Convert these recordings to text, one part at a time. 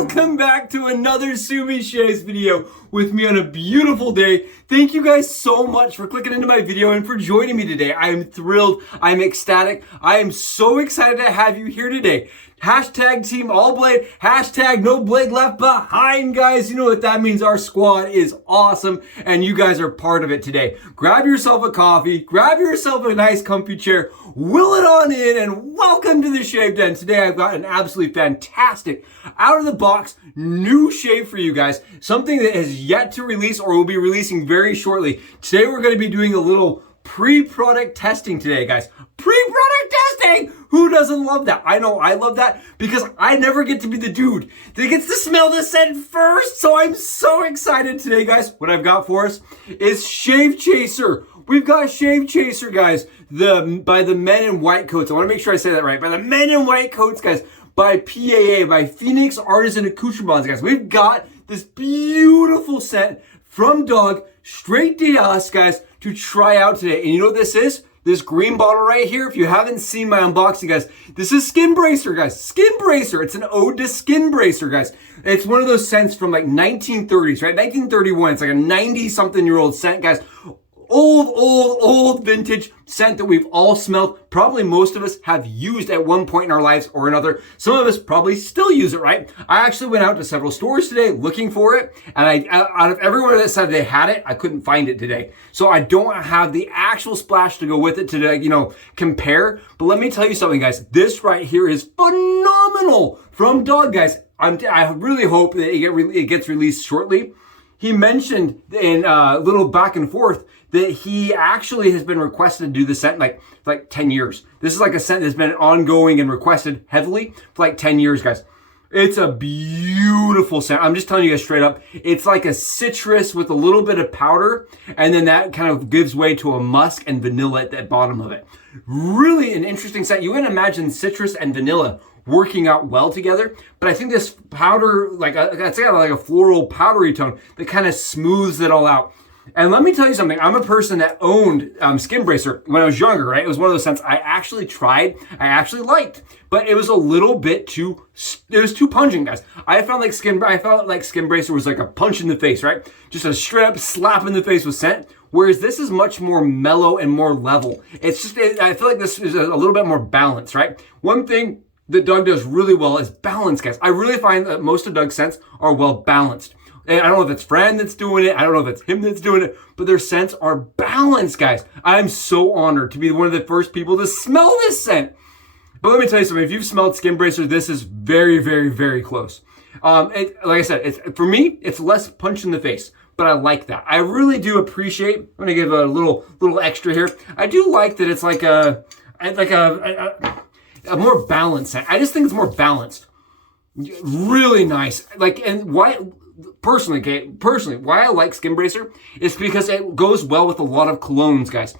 Welcome back to another Sumi Shaves video with me on a beautiful day. Thank you guys so much for clicking into my video and for joining me today. I am thrilled. I'm ecstatic. I am so excited to have you here today. Hashtag team all blade, hashtag no blade left behind, guys. You know what that means. Our squad is awesome and you guys are part of it today. Grab yourself a coffee, grab yourself a nice comfy chair, will it on in, and welcome to the Shave Den. Today I've got an absolutely fantastic, out of the box, new shave for you guys. Something that has yet to release or will be releasing very shortly. Today we're going to be doing a little pre-product testing today, guys. Pre-product testing! Who doesn't love that? I know I love that because I never get to be the dude that gets to smell the scent first. So I'm so excited today, guys. What I've got for us is Shave Chaser. We've got Shave Chaser, guys, by the Men in White Coats. I want to make sure I say that right. By the Men in White Coats, guys, by PAA, by Phoenix Artisan Accoutrements, guys. We've got this beautiful scent from Doug straight to us, guys, to try out today. And you know what this is? This green bottle right here, if you haven't seen my unboxing, guys, this is Skin Bracer, guys. Skin Bracer. It's an ode to Skin Bracer, guys. It's one of those scents from like 1930s, right? 1931. It's like a 90-something-year-old scent, guys. Old vintage scent that we've all smelled. Probably most of us have used at one point in our lives or another. Some of us probably still use it, right? I actually went out to several stores today looking for it, and out of everyone that said they had it, I couldn't find it today. So I don't have the actual splash to go with it to, compare. But let me tell you something, guys. This right here is phenomenal from Doug, guys. I really hope that it gets released shortly. He mentioned in a little back and forth that he actually has been requested to do the scent like 10 years. This is like a scent that's been ongoing and requested heavily for like 10 years, guys. It's a beautiful scent. I'm just telling you guys straight up. It's like a citrus with a little bit of powder, and then that kind of gives way to a musk and vanilla at the bottom of it. Really an interesting scent. You can imagine citrus and vanilla working out well together, but I think this powder, I'd say like a floral powdery tone that kind of smooths it all out. And let me tell you something. I'm a person that owned Skin Bracer when I was younger, right? It was one of those scents I actually tried, I actually liked, but it was a little bit too pungent, guys. I felt like Skin Bracer was like a punch in the face, right? Just a straight up slap in the face with scent. Whereas this is much more mellow and more level. I feel like this is a little bit more balanced, right? One thing that Doug does really well is balance, guys. I really find that most of Doug's scents are well balanced. And I don't know if it's Fran that's doing it. I don't know if it's him that's doing it, but their scents are balanced, guys. I'm so honored to be one of the first people to smell this scent. But let me tell you something. If you've smelled Skin Bracer, this is very, very, very close. Like I said, for me, it's less punch in the face, but I like that. I really do appreciate, I'm going to give a little extra here. I do like that it's like a more balanced scent. I just think it's more balanced. Really nice. And why... Personally, why I like Skin Bracer is because it goes well with a lot of colognes, guys.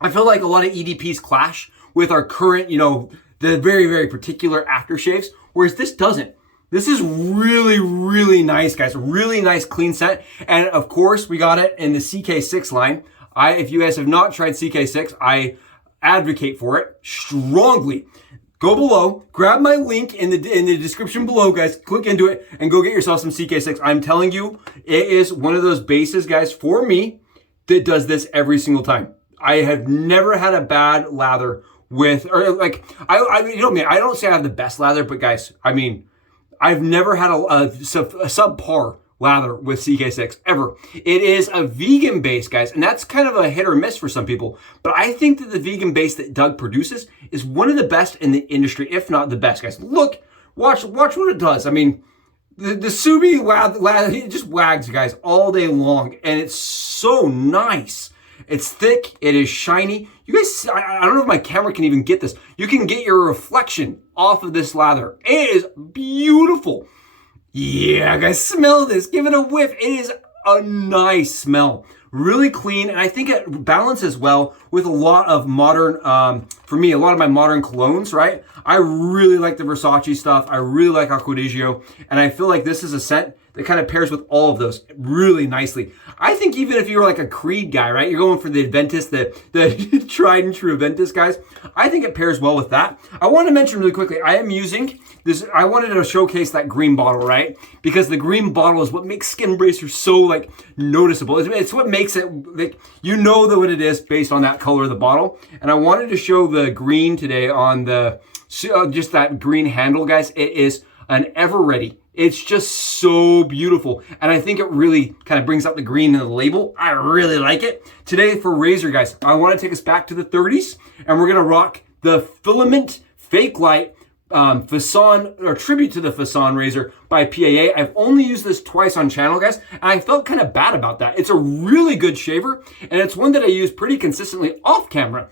I feel like a lot of EDPs clash with our current, the very, very particular aftershaves, whereas this doesn't. This is really, really nice, guys. Really nice, clean scent. And of course, we got it in the CK6 line. If you guys have not tried CK6, I advocate for it strongly. Go below, grab my link in the description below, guys. Click into it and go get yourself some CK6. I'm telling you, it is one of those bases, guys, for me that does this every single time. I have never had a bad lather with, or like, I don't say I have the best lather, but guys, I mean, I've never had a subpar lather with CK6 ever. It is a vegan base, guys, and that's kind of a hit or miss for some people. But I think that the vegan base that Doug produces is one of the best in the industry, if not the best, guys. Look, watch what it does. I mean, the Subi lather, it just wags, guys, all day long, and it's so nice. It's thick. It is shiny. You guys, I don't know if my camera can even get this. You can get your reflection off of this lather. It is beautiful. Yeah, guys, smell this. Give it a whiff. It is a nice smell. Really clean, and I think it balances well with a lot of modern, for me, a lot of my modern colognes, right? I really like the Versace stuff. I really like Acqua di Gio, and I feel like this is a scent that kind of pairs with all of those really nicely. I think even if you're like a Creed guy, right? You're going for the Adventus, the tried and true Adventus guys. I think it pairs well with that. I want to mention really quickly, I am using this, I wanted to showcase that green bottle, right? Because the green bottle is what makes Skin Bracer so like noticeable. It's what makes it, like, you know what it is based on that color of the bottle. And I wanted to show the green today on the, just that green handle, guys. It is an ever ready. It's just so beautiful. And I think it really kind of brings out the green in the label. I really like it. Today for Razor, guys, I want to take us back to the 30s, and we're going to rock the Filament Fakelite Fasan, or tribute to the Fasan razor by PAA. I've only used this twice on channel, guys, and I felt kind of bad about that. It's a really good shaver, and it's one that I use pretty consistently off camera.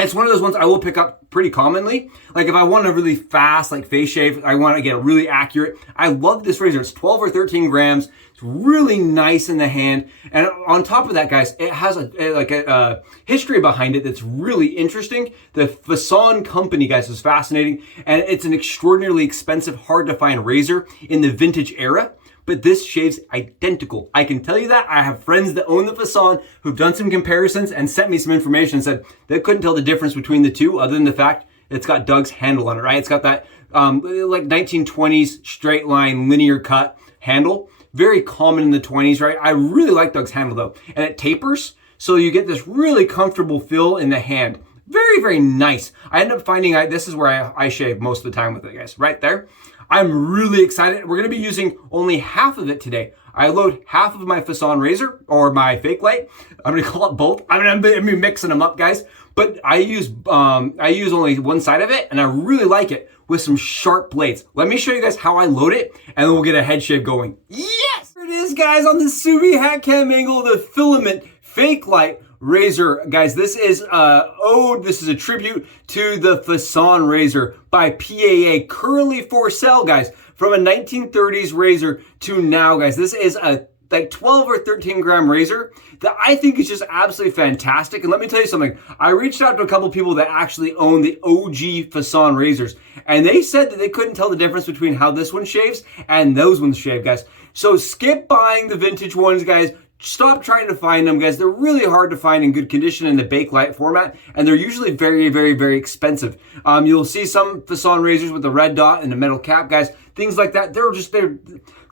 It's one of those ones I will pick up pretty commonly. Like if I want a really fast, like face shave, I want to get really accurate. I love this razor. It's 12 or 13 grams. It's really nice in the hand. And on top of that, guys, it has a history behind it that's really interesting. The Fasan company, guys, is fascinating. And it's an extraordinarily expensive, hard to find razor in the vintage era. But this shaves identical. I can tell you that. I have friends that own the Fasan who've done some comparisons and sent me some information and said they couldn't tell the difference between the two other than the fact it's got Doug's handle on it, right? It's got that like 1920s straight line linear cut handle. Very common in the 20s, right? I really like Doug's handle though. And it tapers, so you get this really comfortable feel in the hand. Very, very nice. I end up finding this is where I shave most of the time with it, guys, right there. I'm really excited. We're going to be using only half of it today. I load half of my Fasan razor, or my Fakelite. I'm going to call it both. I'm mixing them up, guys. But I use only one side of it, and I really like it with some sharp blades. Let me show you guys how I load it, and then we'll get a head shave going. Yes! Here it is, guys, on the Subi hat cam angle, the Filament Fakelite razor. Guys, this is a tribute to the Fasan razor by PAA, currently for sale, guys, from a 1930s razor to now, guys. This is a like 12 or 13 gram razor that I think is just absolutely fantastic. And let me tell you something, I reached out to a couple people that actually own the OG Fasan razors, and they said that they couldn't tell the difference between how this one shaves and those ones shave, guys. So skip buying the vintage ones, guys. Stop trying to find them, guys. They're really hard to find in good condition in the Bakelite format, and they're usually very, very, very expensive. You'll see some Fasan razors with the red dot and the metal cap, guys. Things like that. They're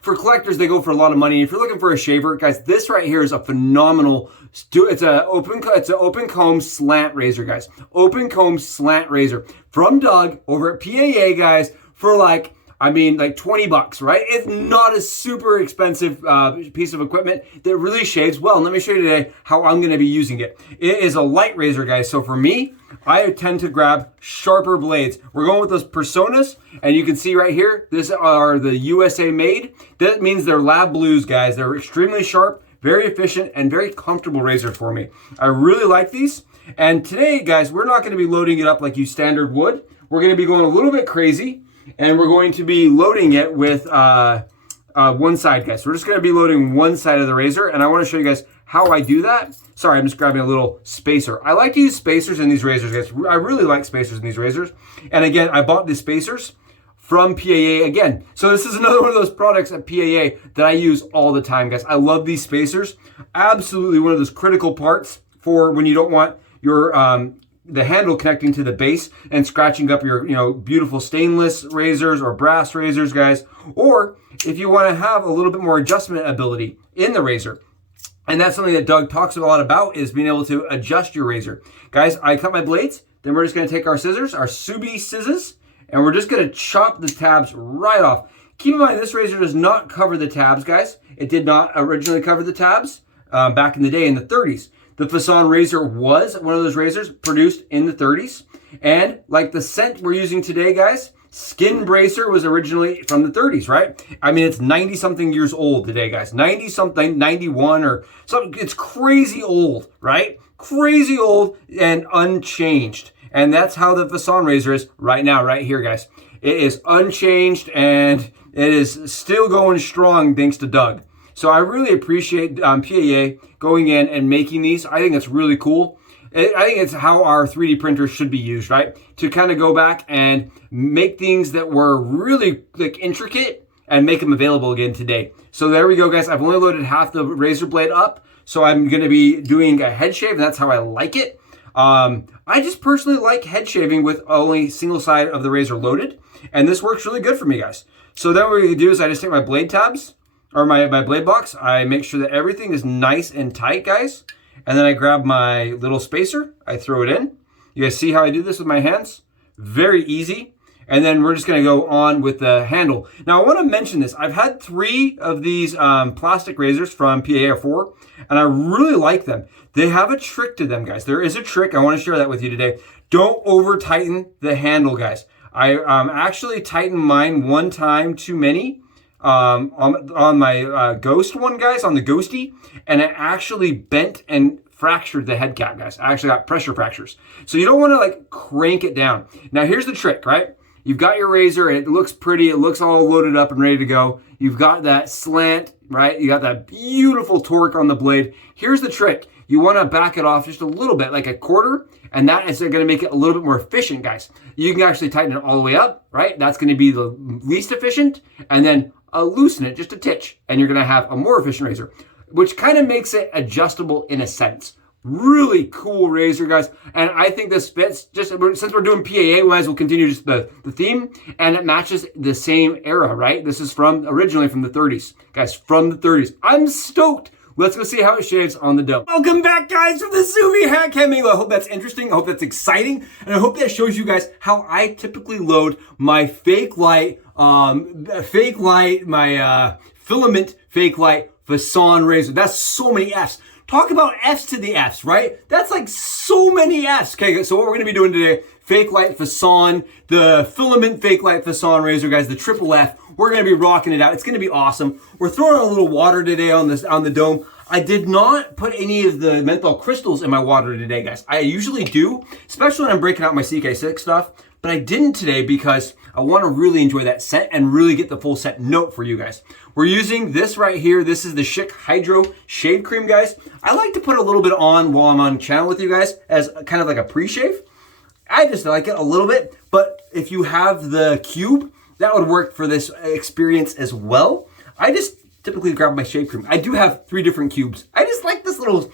for collectors. They go for a lot of money. If you're looking for a shaver, guys, this right here is a phenomenal. It's an open comb slant razor, guys. Open comb slant razor from Doug over at PAA, guys, for like, I mean, like 20 bucks, right? It's not a super expensive piece of equipment that really shaves well. And let me show you today how I'm going to be using it. It is a light razor, guys. So for me, I tend to grab sharper blades. We're going with those Personas, and you can see right here, these are the USA made. That means they're lab blues, guys. They're extremely sharp, very efficient, and very comfortable razor for me. I really like these. And today, guys, we're not going to be loading it up like you standard would. We're going to be going a little bit crazy. And we're going to be loading it with one side, guys. So we're just going to be loading one side of the razor, and I want to show you guys how I do that. Sorry, I'm just grabbing a little spacer. I like to use spacers in these razors, guys. I really like spacers in these razors. And again, I bought the spacers from PAA again. So this is another one of those products at PAA that I use all the time, guys. I love these spacers. Absolutely one of those critical parts for when you don't want your the handle connecting to the base and scratching up your, beautiful stainless razors or brass razors, guys. Or if you want to have a little bit more adjustment ability in the razor. And that's something that Doug talks a lot about, is being able to adjust your razor. Guys, I cut my blades. Then we're just going to take our scissors, our Subi scissors, and we're just going to chop the tabs right off. Keep in mind, this razor does not cover the tabs, guys. It did not originally cover the tabs back in the day in the 30s. The Fasan razor was one of those razors produced in the 30s. And like the scent we're using today, guys, Skin Bracer was originally from the 30s, right? I mean, it's 90-something years old today, guys. 90-something, 91 or something. It's crazy old, right? Crazy old and unchanged. And that's how the Fasan razor is right now, right here, guys. It is unchanged, and it is still going strong thanks to Doug. So I really appreciate PAA going in and making these. I think it's really cool. I think it's how our 3D printers should be used, right? To kind of go back and make things that were really like intricate and make them available again today. So there we go, guys. I've only loaded half the razor blade up, so I'm going to be doing a head shave, and that's how I like it. I just personally like head shaving with only single side of the razor loaded, and this works really good for me, guys. So then what we do is I just take my blade tabs, or my blade box. I make sure that everything is nice and tight, guys. And then I grab my little spacer. I throw it in. You guys see how I do this with my hands? Very easy. And then we're just going to go on with the handle. Now, I want to mention this. I've had 3 of these plastic razors from PA4, and I really like them. They have a trick to them, guys. There is a trick. I want to share that with you today. Don't over-tighten the handle, guys. I actually tightened mine one time too many on my Ghost one, guys, on the Ghosty, and it actually bent and fractured the head cap, guys. I actually got pressure fractures. So you don't want to like crank it down. Now, here's the trick, right? You've got your razor, and it looks pretty. It looks all loaded up and ready to go. You've got that slant, right? You got that beautiful torque on the blade. Here's the trick. You want to back it off just a little bit, like a quarter, and that is going to make it a little bit more efficient, guys. You can actually tighten it all the way up, right? That's going to be the least efficient, and then loosen it just a titch, and you're going to have a more efficient razor, which kind of makes it adjustable in a sense. Really cool razor, guys. And I think this fits, just since we're doing PAA wise, we'll continue just the theme, and it matches the same era, right? This is originally from the 30s, guys, from the 30s. I'm stoked. Let's go see how it shaves on the dome. Welcome back, guys, from the Sumi Hat Cam. I hope that's interesting. I hope that's exciting. And I hope that shows you guys how I typically load my FAKELIGHT, my filament FAKELIGHT Fasan razor. That's so many F's. Talk about F's to the F's, right? That's like so many F's. Okay, so what we're going to be doing today, FAKELIGHT Fasan, the filament FAKELIGHT Fasan razor, guys, the triple F. We're going to be rocking it out. It's going to be awesome. We're throwing a little water today on the dome. I did not put any of the menthol crystals in my water today, guys. I usually do, especially when I'm breaking out my CK6 stuff, but I didn't today because I want to really enjoy that scent and really get the full scent note for you guys. We're using this right here. This is the Schick Hydro Shave Cream, guys. I like to put a little bit on while I'm on channel with you guys as kind of like a pre-shave. I just like it a little bit, but if you have the cube, that would work for this experience as well. I just typically grab my shave cream. I do have 3 different cubes. I just like this little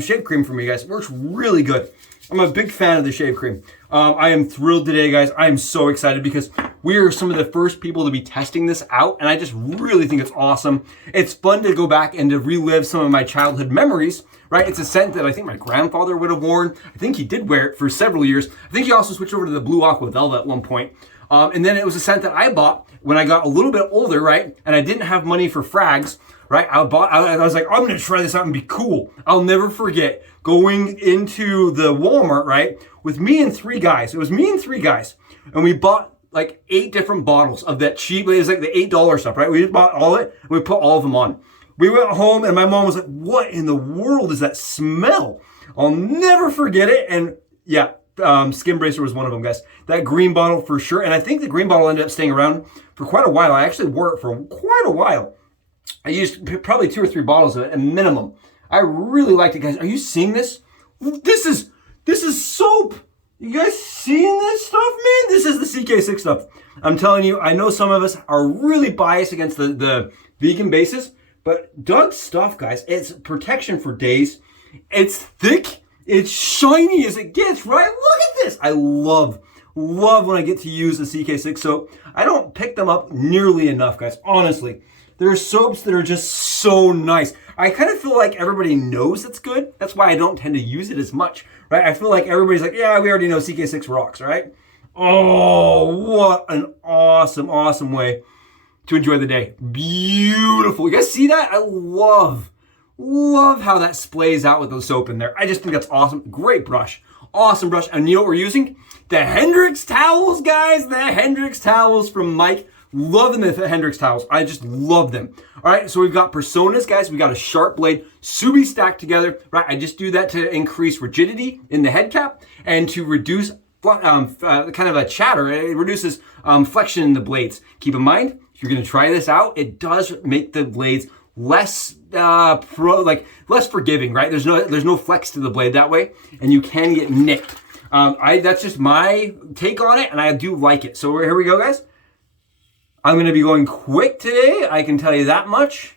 shave cream for me, guys. It works really good. I'm a big fan of the shave cream. I am thrilled today, guys. I am so excited because we are some of the first people to be testing this out, and I just really think it's awesome. It's fun to go back and to relive some of my childhood memories, right? It's a scent that I think my grandfather would have worn. I think he did wear it for several years. I think he also switched over to the Blue Aqua Velvet at one point. And then it was a scent that I bought when I got a little bit older, right? And I didn't have money for frags, right? I was like, I'm gonna try this out and be cool. I'll never forget going into the Walmart, right? With me and 3 guys. It was me and 3 guys. And we bought like 8 different bottles of that cheap, it was like the $8 stuff, right? We just bought all of it and we put all of them on. We went home and my mom was like, what in the world is that smell? I'll never forget it. And yeah, Skin Bracer was one of them, guys. That green bottle for sure. And I think the green bottle ended up staying around for quite a while. I actually wore it for quite a while. I used probably 2 or 3 bottles of it, a minimum. I really liked it, guys. Are you seeing this? This is soap. You guys seeing this stuff, man? This is the CK6 stuff. I'm telling you, I know some of us are really biased against the vegan bases, but Doug's stuff, guys, it's protection for days. It's thick. It's shiny as it gets, right? Look at this. I love when I get to use the CK6 soap. I don't pick them up nearly enough, guys, honestly. There are soaps that are just so nice. I kind of feel like everybody knows it's good. That's why I don't tend to use it as much, right? I feel like everybody's like, yeah, we already know CK6 rocks, right? Oh, what an awesome, awesome way to enjoy the day. Beautiful. You guys see that? I love how that splays out with the soap in there. I just think that's awesome. Great brush. Awesome brush. And you know what we're using? The Hendrix towels, guys. The Hendrix towels from Mike. Loving the Hendrix towels. I just love them. All right, so we've got personas, guys. We got a sharp blade, Subi stacked together, right? I just do that to increase rigidity in the head cap and to reduce kind of a chatter. It reduces flexion in the blades. Keep in mind, if you're going to try this out, it does make the blades less less forgiving, right? There's no flex to the blade that way, and you can get nicked. That's just my take on it, and I do like it. So here we go, guys. I'm gonna be going quick today, I can tell you that much,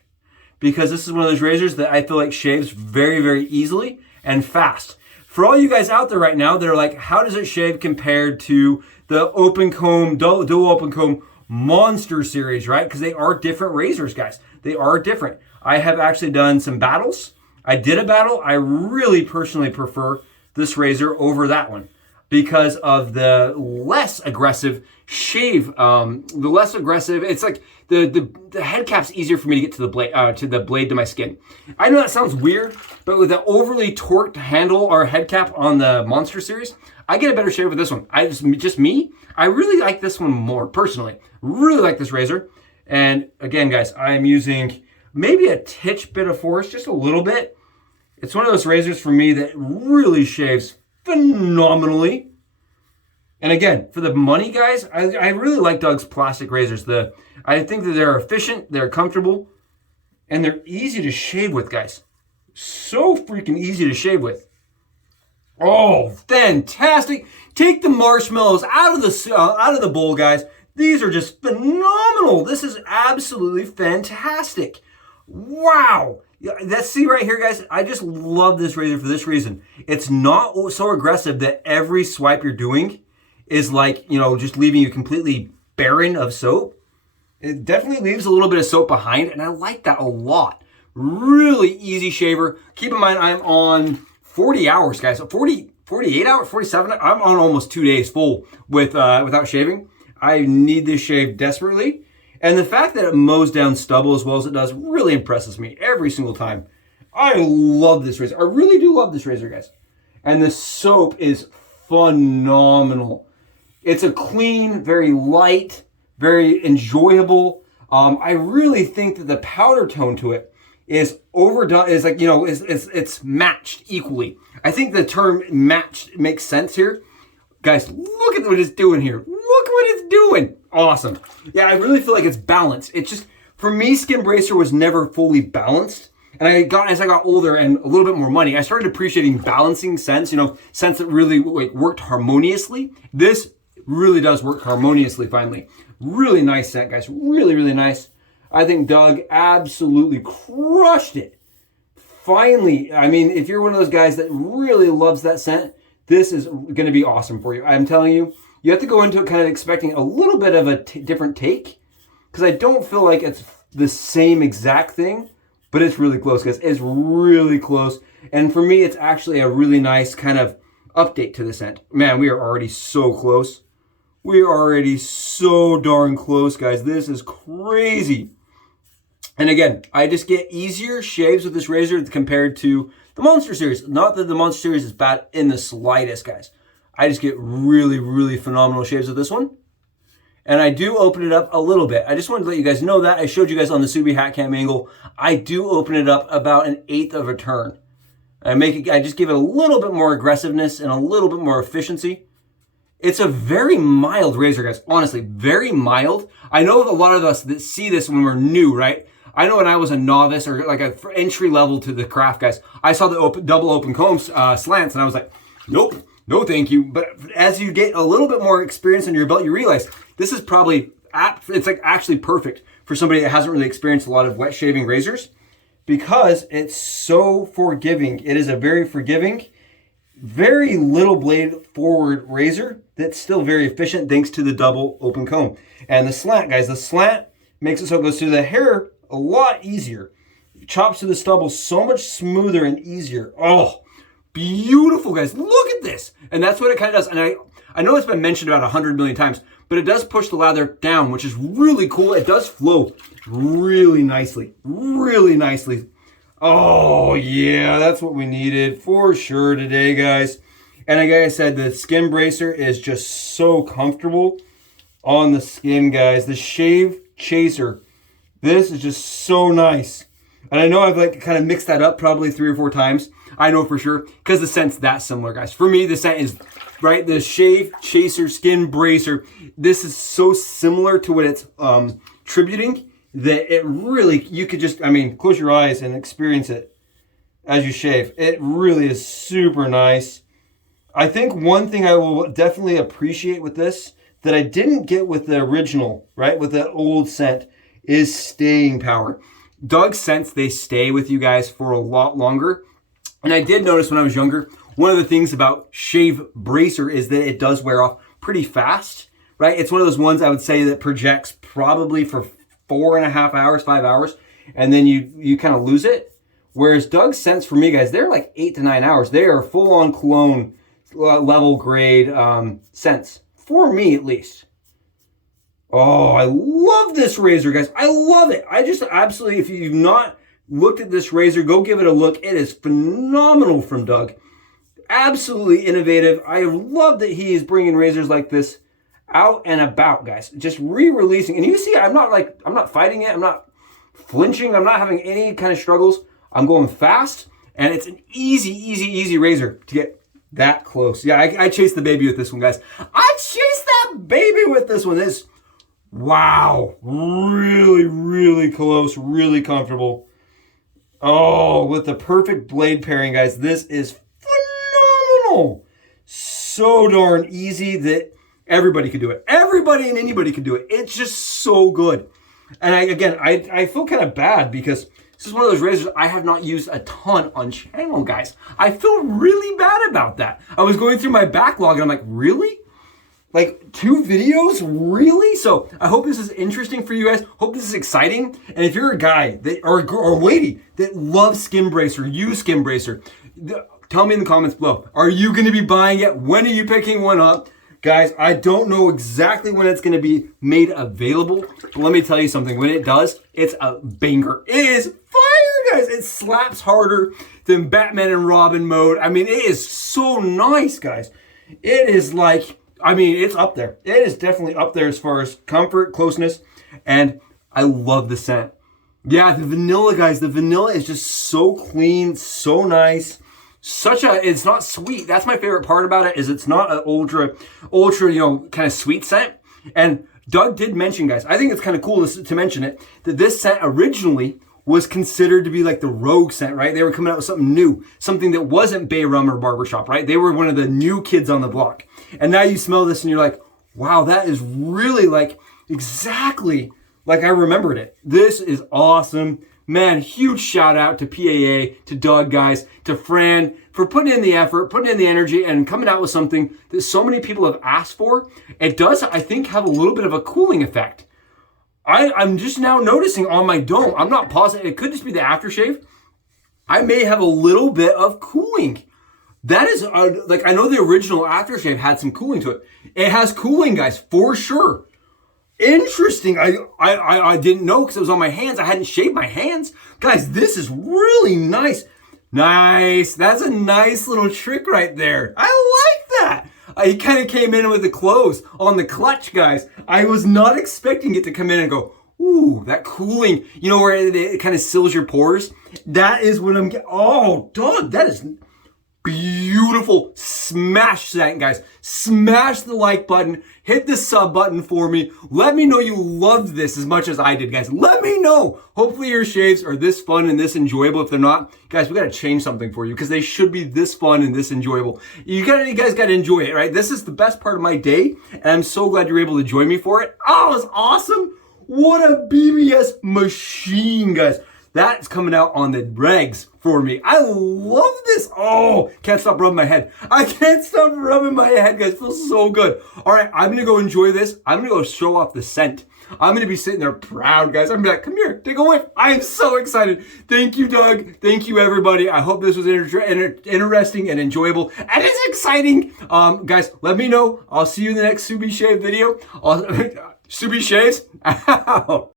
because this is one of those razors that I feel like shaves very, very easily and fast. For all you guys out there right now that are like, how does it shave compared to the open comb, dual open comb monster series, right? Because they are different razors, guys. They are different. I have actually done some battles. I did a battle. I really personally prefer this razor over that one because of the less aggressive shave. The less aggressive, it's like the head cap's easier for me to get to the blade to my skin. I know that sounds weird, but with the overly torqued handle or head cap on the Monster series, I get a better shave with this one. Just me, I really like this one more personally. Really like this razor. And again, guys, I'm using maybe a titch bit of force, just a little bit. It's one of those razors for me that really shaves phenomenally. And again, for the money, guys, I really like Doug's plastic razors. I think that they're efficient, they're comfortable, and they're easy to shave with, guys. So freaking easy to shave with. Oh, fantastic. Take the marshmallows out of the bowl, guys. These are just phenomenal. This is absolutely fantastic. Wow. Let's see right here, guys. I just love this razor for this reason. It's not so aggressive that every swipe you're doing is like, you know, just leaving you completely barren of soap. It definitely leaves a little bit of soap behind, and I like that a lot. Really easy shaver. Keep in mind, I'm on 40 hours, guys. 48 hours, 47. I'm on almost 2 days full without shaving. I need this shave desperately. And the fact that it mows down stubble as well as it does really impresses me every single time. I love this razor. I really do love this razor, guys. And the soap is phenomenal. It's a clean, very light, very enjoyable. I really think that the powder tone to it is overdone, is like, you know, it's matched equally. I think the term matched makes sense here. Guys, look at what it's doing here. Look what it's doing. Awesome. Yeah, I really feel like it's balanced. It's just, for me, Skin Bracer was never fully balanced. And as I got older and a little bit more money, I started appreciating balancing scents, you know, scents that really like worked harmoniously. This really does work harmoniously finally. Really nice scent, guys. Really, really nice. I think Doug absolutely crushed it. Finally, I mean, if you're one of those guys that really loves that scent, this is going to be awesome for you. I'm telling you, you have to go into it kind of expecting a little bit of a different take, because I don't feel like it's the same exact thing, but it's really close, guys. It's really close. And for me, it's actually a really nice kind of update to the scent. Man, we are already so close. We are already so darn close, guys. This is crazy. And again, I just get easier shaves with this razor compared to the Monster series. Not that the Monster series is bad in the slightest, guys. I just get really, really phenomenal shaves with this one. And I do open it up a little bit. I just wanted to let you guys know that. I showed you guys on the Subi hat cam angle. I do open it up about 1/8 of a turn. I just give it a little bit more aggressiveness and a little bit more efficiency. It's a very mild razor, guys. Honestly, very mild. I know a lot of us that see this when we're new, right? I know when I was a novice or like an entry level to the craft, guys, I saw the double open comb slants and I was like, nope, no thank you. But as you get a little bit more experience under your belt, you realize this is probably, it's like actually perfect for somebody that hasn't really experienced a lot of wet shaving razors, because it's so forgiving. It is a very forgiving, very little blade forward razor that's still very efficient thanks to the double open comb. And the slant, guys, the slant makes it so it goes through the hair a lot easier. It chops through the stubble so much smoother and easier. Oh, beautiful, guys. Look at this. And that's what it kind of does. And I know it's been mentioned about 100 million times, but it does push the lather down, which is really cool. It does flow really nicely. Really nicely. Oh, yeah, that's what we needed for sure today, guys. And like I said, the Skin Bracer is just so comfortable on the skin, guys. The Shave Chaser, this is just so nice. And I know I've like kind of mixed that up probably 3 or 4 times. I know for sure, because the scent's that similar, guys. For me, the scent is, right, the Shave Chaser Skin Bracer. This is so similar to what it's tributing that it really, you could just, I mean, close your eyes and experience it as you shave. It really is super nice. I think one thing I will definitely appreciate with this that I didn't get with the original, right, with the old scent, is staying power. Doug scents, they stay with you guys for a lot longer. And I did notice when I was younger, one of the things about Shave Bracer is that it does wear off pretty fast, right? It's one of those ones I would say that projects probably for 4.5 hours, 5 hours, and then you kind of lose it. Whereas Doug's scents for me, guys, they're like 8 to 9 hours. They are full-on cologne level grade scents, for me at least. Oh, I love this razor, guys. I love it. I just absolutely, if you've not looked at this razor, go give it a look. It is phenomenal from Doug. Absolutely innovative. I love that he is bringing razors like this out and about, guys. Just re-releasing. And you see, I'm not fighting it. I'm not flinching. I'm not having any kind of struggles. I'm going fast, and it's an easy razor to get that close. Yeah, I chased the baby with this one, guys. I chased that baby with this one. This, wow, really close, really comfortable. Oh, with the perfect blade pairing, guys. This is phenomenal. So darn easy that everybody could do it. Everybody and anybody could do it. It's just so good. And I feel kind of bad because this is one of those razors I have not used a ton on channel, guys. I feel really bad about that. I was going through my backlog and I'm like, really? Like 2 videos? Really? So I hope this is interesting for you guys. Hope this is exciting. And if you're a guy that, or a lady that loves Skin Bracer, use Skin Bracer, tell me in the comments below. Are you going to be buying it? When are you picking one up? Guys, I don't know exactly when it's going to be made available, but let me tell you something. When it does, it's a banger. It is fire, guys. It slaps harder than Batman and Robin mode. I mean, it is so nice, guys. It is like, I mean, it's up there. It is definitely up there as far as comfort, closeness, and I love the scent. Yeah, the vanilla, guys. The vanilla is just so clean, so nice. It's not sweet. That's my favorite part about it, is it's not an ultra, kind of sweet scent. And Doug did mention, guys, I think it's kind of cool to mention it, that this scent originally was considered to be like the rogue scent, right? They were coming out with something new, something that wasn't Bay Rum or Barbershop, right? They were one of the new kids on the block. And now you smell this and you're like, wow, that is really like exactly like I remembered it. This is awesome. Man, huge shout out to PAA, to Doug, guys, to Fran for putting in the effort, putting in the energy, and coming out with something that so many people have asked for. It does, I think, have a little bit of a cooling effect. I'm just now noticing on my dome, I'm not positive, it could just be the aftershave. I may have a little bit of cooling. That is, like, I know the original aftershave had some cooling to it. It has cooling, guys, for sure. Interesting. I didn't know because it was on my hands. I hadn't shaved my hands. Guys, this is really nice. Nice. That's a nice little trick right there. I like that. He kind of came in with the close on the clutch, guys. I was not expecting it to come in and go, ooh, that cooling, you know, where it kind of seals your pores. That is what I'm getting. Oh, Doug, that is beautiful. Smash that, guys. Smash the like button. Hit the sub button for me. Let me know you loved this as much as I did, guys. Let me know. Hopefully your shaves are this fun and this enjoyable. If they're not, guys, we got to change something for you because they should be this fun and this enjoyable. You guys got to enjoy it, right? This is the best part of my day, and I'm so glad you're able to join me for it. Oh, it's awesome. What a BBS machine, guys. That's coming out on the regs for me. I love this. Oh, can't stop rubbing my head. I can't stop rubbing my head, guys. It feels so good. All right, I'm going to go enjoy this. I'm going to go show off the scent. I'm going to be sitting there proud, guys. I'm going to be like, come here, take a whiff. I am so excited. Thank you, Doug. Thank you, everybody. I hope this was interesting and enjoyable. And it's exciting. Guys, let me know. I'll see you in the next Subi Shave video. Subi Shaves. Ow.